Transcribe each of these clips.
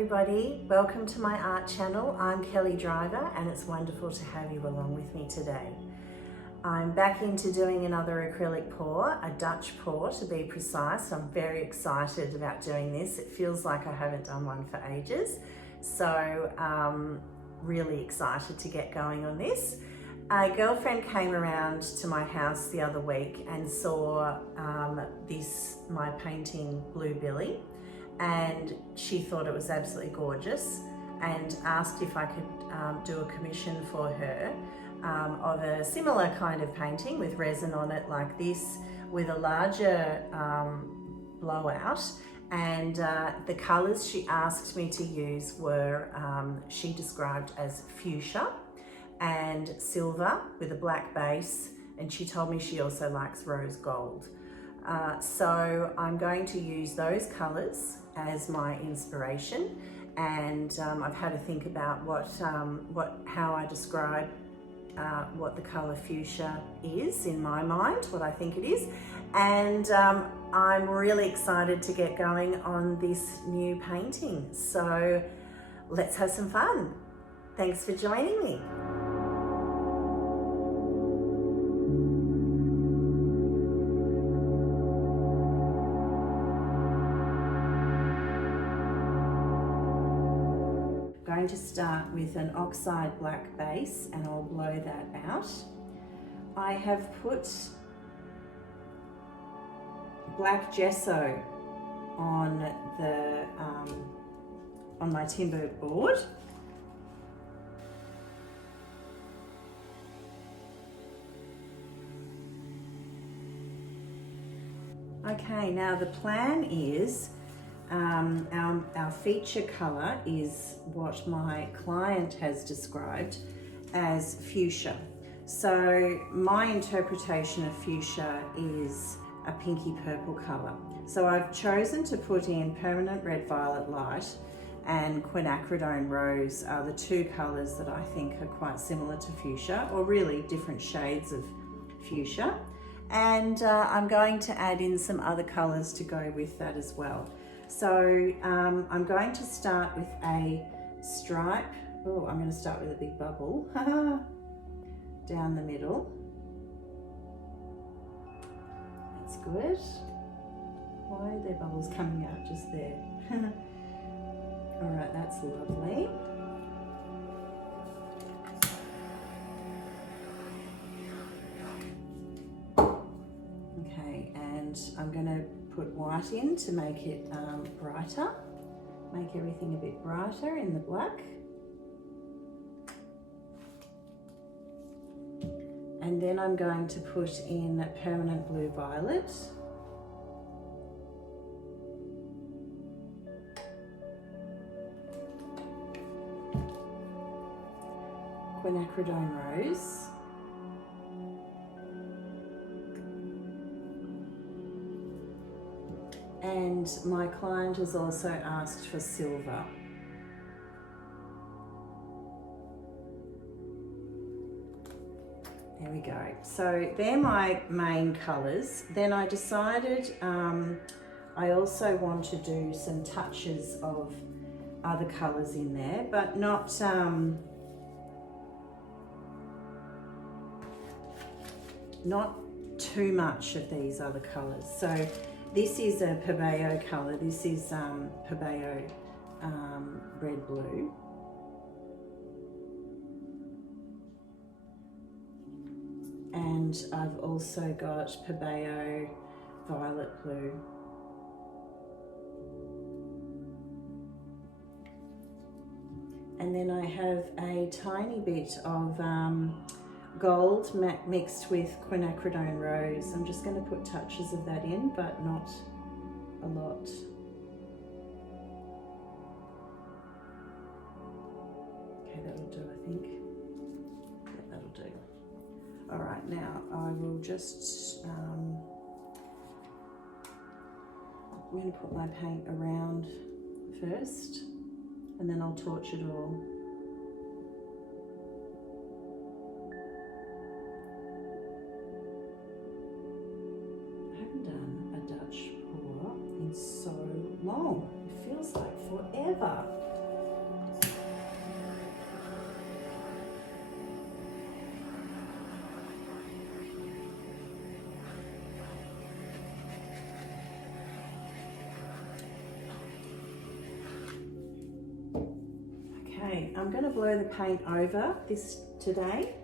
everybody, welcome to my art channel. I'm Kelly Driver and it's wonderful to have you along with me today. I'm back into doing another acrylic pour, a Dutch pour to be precise. I'm very excited about doing this. It feels like I haven't done one for ages, so really excited to get going on this. A girlfriend came around to my house the other week and saw my painting Blue Billy, and she thought it was absolutely gorgeous and asked if I could do a commission for her of a similar kind of painting with resin on it like this, with a larger blowout. And the colours she asked me to use were, she described as fuchsia and silver with a black base, and she told me she also likes rose gold. So I'm going to use those colours as my inspiration, and I've had to think about how I describe what the colour fuchsia is in my mind, what I think it is, and I'm really excited to get going on this new painting. So let's have some fun. Thanks for joining me. I'm going to start with an oxide black base and I'll blow that out. I have put black gesso on my timber board. Okay, now the plan is our feature colour is what my client has described as fuchsia. So my interpretation of fuchsia is a pinky purple colour. So I've chosen to put in permanent red violet light and quinacridone rose are the two colours that I think are quite similar to fuchsia, or really different shades of fuchsia. And I'm going to add in some other colours to go with that as well. So I'm going to start with a stripe. Oh, I'm going to start with a big bubble down the middle. That's good. Why are there bubbles coming out just there? All right, that's lovely. Okay, and I'm going to put white in to make it brighter, make everything a bit brighter in the black. And then I'm going to put in permanent blue violet. Quinacridone rose. And my client has also asked for silver. There we go. So they're my main colours. Then I decided I also want to do some touches of other colours in there, but not too much of these other colours. So this is a Pebeo colour. This is Pebeo red blue. And I've also got Pebeo violet blue. And then I have a tiny bit of gold mixed with quinacridone rose. I'm just going to put touches of that in, but not a lot. Okay, that'll do, I think. Yeah, that'll do. All right, now I will just, I'm going to put my paint around first, and then I'll torch it all. Done a Dutch pour in so long. It feels like forever. Okay, I'm going to blow the paint over this today.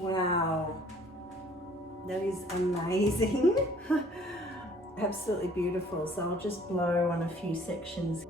Wow, that is amazing. Absolutely beautiful. So I'll just blow on a few sections.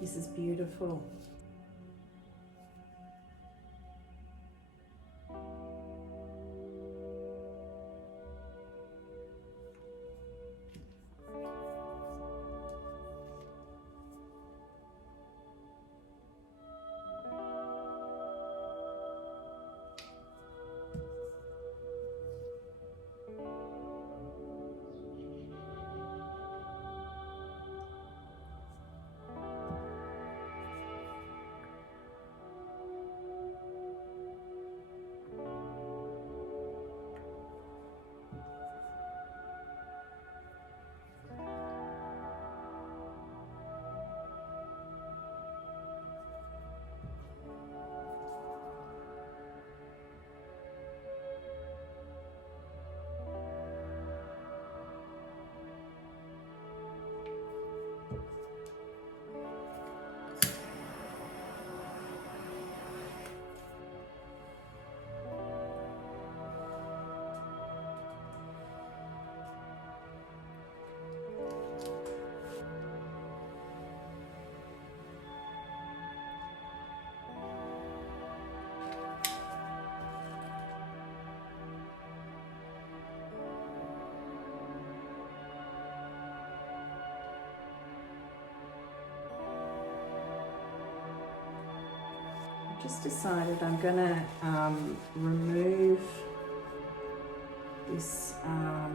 This is beautiful. Just decided I'm gonna remove this here.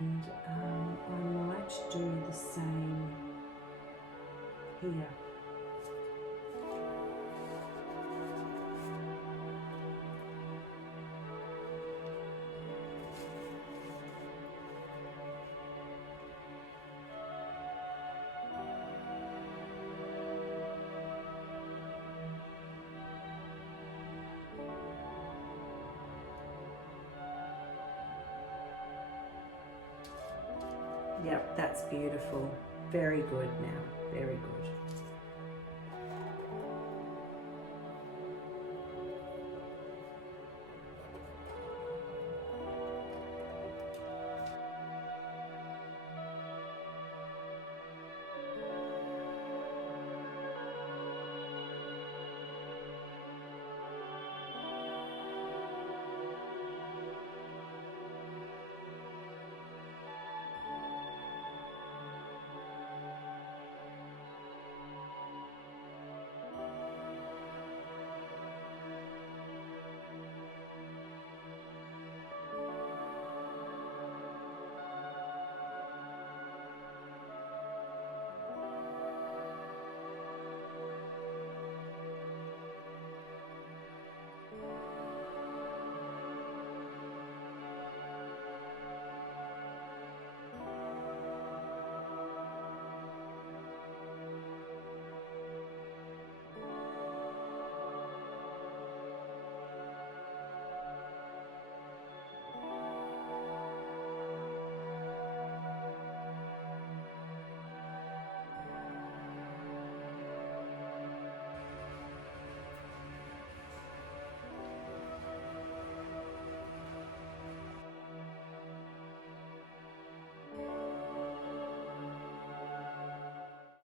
And I might do the same here. Yep, that's beautiful. Very good now, very good.